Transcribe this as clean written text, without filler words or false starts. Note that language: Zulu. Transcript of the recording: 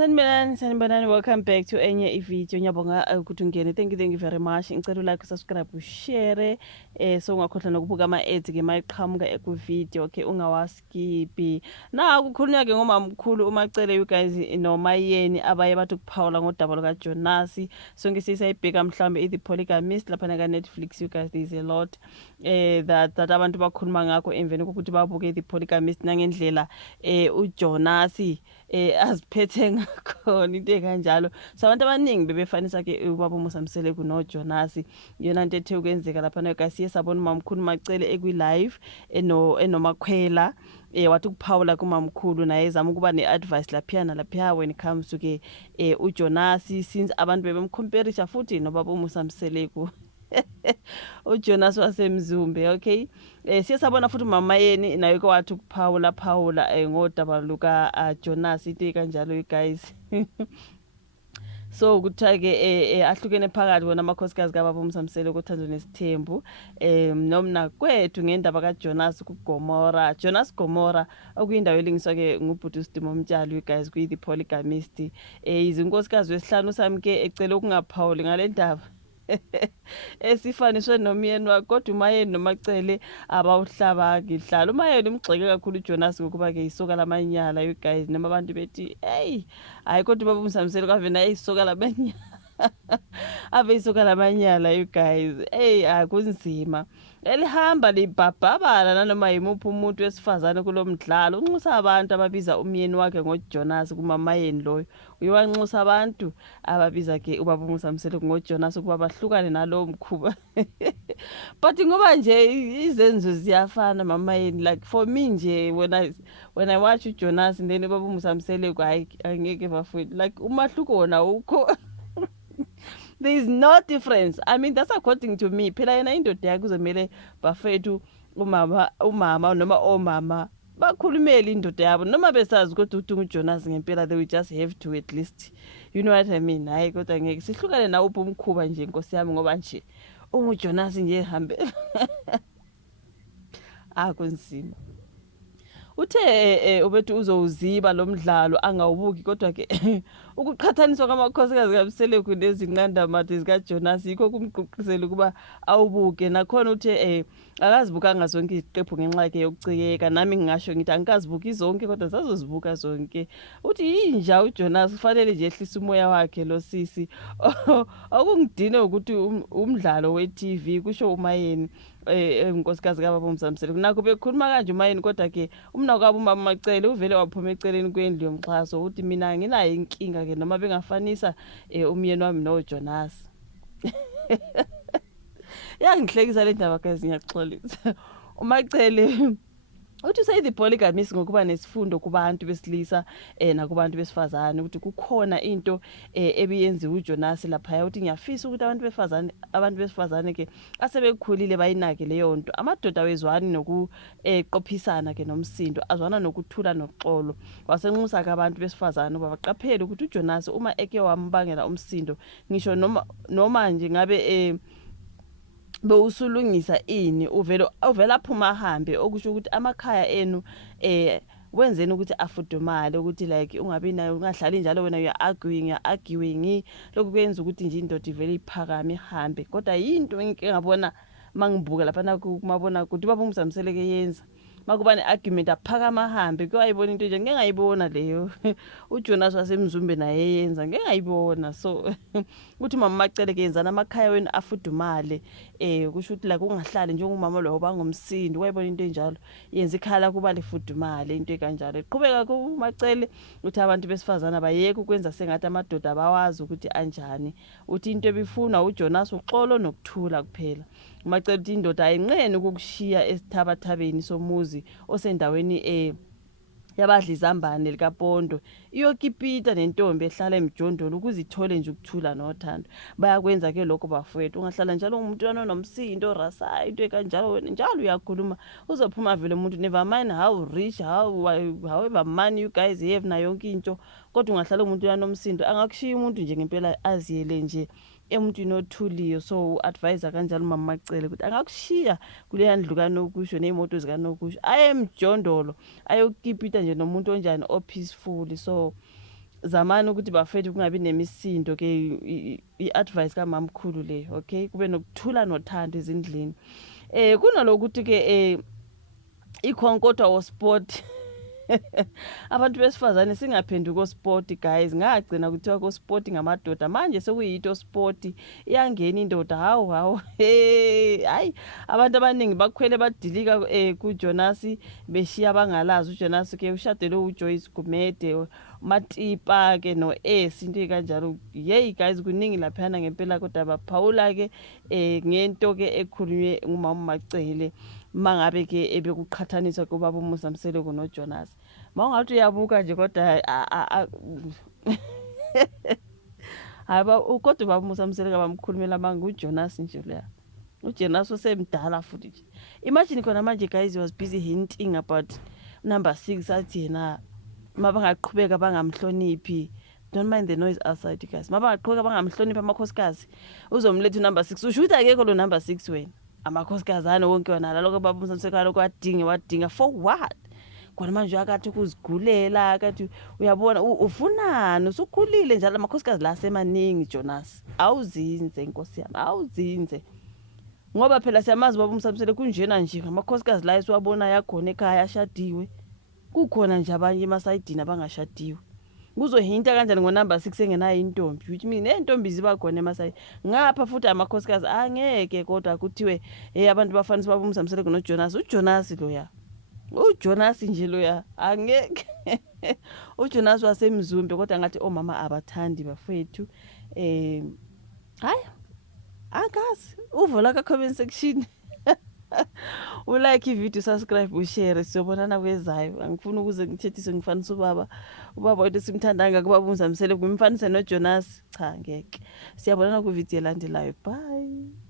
Sanibonani, welcome back to enye ivideo. Ngiyabonga ukuthi ungene. Thank you very much. Ngicela like, subscribe, ushare. So ungakhohlwa nokubuka ama-ads ke mayiqhamuka ku-video, okay, ungawaskipi. Na kukhulunywa ke ngomamkhulu uMacele, you guys, noMayeni abaye bathi ukuphawula ngodaba lukaJonas. Sonke sisayibheka mhlambe The Polygamist lapha na Netflix, you guys, there is a lot that abantu bakhuluma ngakho emveni kokuthi babuke The Polygamist nangendlela uJonas aziphethe ngakhona into ekanjalo. So abantu abaningi bebefanisa ke ubaba uMusamsele kunoJonas. Yona into ethe ukwenzeka lapha na guys, siye sabona umamkhulu Macele ekwi-live enoMakhwela wathi ukuphawula kumamkhulu naye ezama ukuba ne-advice lapha when it comes to ke uJonas, since abantu bebemcomparisha futhi nobaba uMusamsele uJonas wasemzumbe, okay. Siye sabona futhi uMamayeni naye ke wathi ukuphawula ngodaba luka Jonas into kanjalo, you guys. So kuthiwa ke ahlukene phakathi wona amakhosikazi kababa uMsamsele kuThando neSithembu nomna kwethu ngendaba kaJonas kuGomora. Jonas Gomora okuyindawo elingiswa ke ngubhuti uStimo Mtshali, you guys, kuyi The Polygamist. Izinkosikazi wesihlanu sami ke ecela ukungaphawuli ngale ndaba esifaniswe nomyeni wakhe, kodwa uMayeni noMacele abawuhlaba ngihlala. uMayeni umgxeke kakhulu uJonas ngokuba ke isoka lamanyala, you guys, noma abantu bethi hey hayi, kodwa ubaba uMsamsele kwavena isoka lamanyala ave isoka lamanyala, you guys. Hey, akunzima elihamba libhabhabala nanoma yimuphi umuntu wesifazane kulomdlalo. Unxusa abantu ababiza umyeni wakhe ngoJonas kuMamayeni loyo. Uyiwanxusa abantu ababiza ke ubaba uMsamsele ngoJonas ukuba bahlukane nalowo mkhuba. But ngoba nje izenzo ziyafana Mamayeni, like for me nje when I watch uJonas then ubaba uMsamsele hayi angeke bafuni, like umahluko wona ukho. There is no difference. I mean, that's according to me. Phela yena indoda yakhe kuzomela bafethu umama noma omama bakhulumele indoda yabo noma besazi ukuthi udinga uJonas ngempela, they will just have to, at least, you know what I mean. Hayi kodwa ngeke sihlukane na uphi umkhuba nje Nkosi yami, ngoba nje uJonas nje ehambe akunzima. Uthe ubethu uzowuziba lo mdlalo angawubuki, kodwa ke ukuqhathaniswa kwamakhosikazi kaMsele kunezinqandamathe zikaJonas yikho kumgqugquzela ukuba awubuke. Nakhona uthe akazibukanga zonke iziqephu ngenxa yakhe yokucikeka. Nami ngingasho ngithi angikazibuki zonke, kodwa sazozibuka zonke. Uthi yinja uJonas kufanele nje ehlise umoya wakhe lo sisi. Okungidine ukuthi umdlalo we-TV kusho uMayeni unkosikazi kababa uMsamsele. Nakho bekhuluma kanje uMayeni, kodwa ke umnakwabo umama Macele uvele waphuma eceleni kwendlu yomxhaso uthi mina nginayo inkinga ke noma bengafanisa umyeni wami noJonas. Yangihlekisa le ndaba guys, ngiyaxolisa. uMacele uthi say The Polygamist ngokuba nesifundo kubantu besilisa nakubantu besifazane, ukuthi kukhona into ebiyenziwe uJonas lapha. Uthi ngiyafisa ukuthi abantu besifazane ke asebekhulile bayinake leyo nto. Amadoda wezwani nokuqophisana ke nomsindo, azwana nokuthula noxolo. Wasenxusa ke abantu besifazane uba baqaphele ukuthi uJonas uma eke wambangela umsindo, ngisho noma nje ngabe bewusulungisa ini, uvela aphuma ahambe, okusho ukuthi amakhaya enu wenzeni ukuthi afudumale, ukuthi like ungabi nayo, ungahlali njalo wena arguing lokhu kwenza ukuthi nje indoda ivele iphakame ihambe. Kodwa yinto engabona mangibuka lapha nakumabona ukuthi ubaba uMsamsele ke yenza makuba ne-argument aphakama ahambe. Kuyayibona into nje ngeke ngayibona leyo uJonas wasemzumbe naye yenza, ngeke ngayibona. So uthi mama Macele ke yenza namakhaya wenu afudumale, kusho ukuthi like ungahlali njengomama lo bangomsindo. Wayibona into enjalo, yenza ikhala kuba lifudumale, into ekanjalo. Iqhubeka kuMacele uthi abantu besifazana abayeke ukwenza sengathi amadoda abawazi ukuthi anjani. Uthi into ebifuna uJonas uxolo nokuthula kuphela. uMacele uthi indoda ayinqene ukukushiya esithabathabeni somuzi osendaweni yabadla izambane likaPondo iyokipita nentombi ehlala emjondolo ukuze ithole nje ukuthula nothando. Bayakwenza ke lokho bafowethu. Ungahlala njalo umuntu onomsindo rasayo into ekanjalo, wena njalo uyakhuluma uzophuma vele umuntu, never mind how rich, however money you guys have na yonke into, kodwa ungahlala umuntu onomsindo angakushiya umuntu nje ngempela aziyele nje emuntwini othuliyo. So advisor kanjalo mama Macele ukuthi angakushiya kuleya ndlu kaNokusho nezimoto zikaNokusho aye emjondolo ayokipita nje nomuntu onjani o peaceful. So zamani ukuthi bafethu kungabi nemisindo ke i-advice kamamkhulu le, okay, kube nokuthula nothando ezindlini. Kunalokuthi ke ikhonkotha o sport abantu besifazane singaphenduki osport guys, ngagcina kuthiwa kosport ngamadoda, manje sekuyito sport iyangena indoda. Hawu hayi, abantu abaningi bakhwele badilika kuJonas beshiya bangalazi. uJonas ke ushadele uJoyce Gumede, Matipa ke noEs, into kanjalo. Yey guys, kuningi laphana ngempela, kodwa baphawula ke ngento ke ekhulunywe ngumama Macele mangabe ke ebekuqhathaniswa kubaba uMusa Mseleko noJonas. Mawungathi uyabuka nje kodwa hayi kodwa ubaba uMusa Mseleko abamkhulumela manje uJonas nje leya. uJonas usemdala futhi nje. Imagine khona manje guys, he was busy hinting about number 6 athi yena mabangaqhubeka bangamhloniphi. Don't mind the noise outside guys. Mabangaqhubeka bangamhloniphi amakhosikazi, uzomletha number 6. Usho ukuthi akekho lo number 6 wena. Amakhosikazana wonke wona lokho baba uMusa Mseleko lokho wadinga for what? Kona manje uyakathi ukuzigulela, akathi uyabona ufunani, usukhulile njalo amakhosikazi la semaningi Jonas. Awuzinze inkosi yami, awuzinze. Ngoba phela siyamazi baba uMusa Mseleko kunjena nje amakhosikazi la esiwabona yakhona ekhaya ashadiwe. Kukhona nje abanye emasayidini abangashadiwe. Kuzohinta kanjani ngo-number 6 engenayo intombi? Which mean nentombi ziba khona emasayidini. Ngapha futhi amakhosikazi angeke kodwa kuthiwe abantu bafanele baba uMusa Mseleko noJonas. uJonas loya, uJonas nje loya angeke. uJonas wasemzumbe kodwa ngathi omama abathandi bafethu. Hayi akazi uvula ka comment section. Ulike ivideo, subscribe, ushare. Siyobonana kwezayo. Angifuni ukuze ngithethise ngifanisa ubaba wethu simthandanga kubaba uMusa Mseleko ngimfanise noJonas. Cha ngeke. Siyabonana ku video elandelayo. Bye.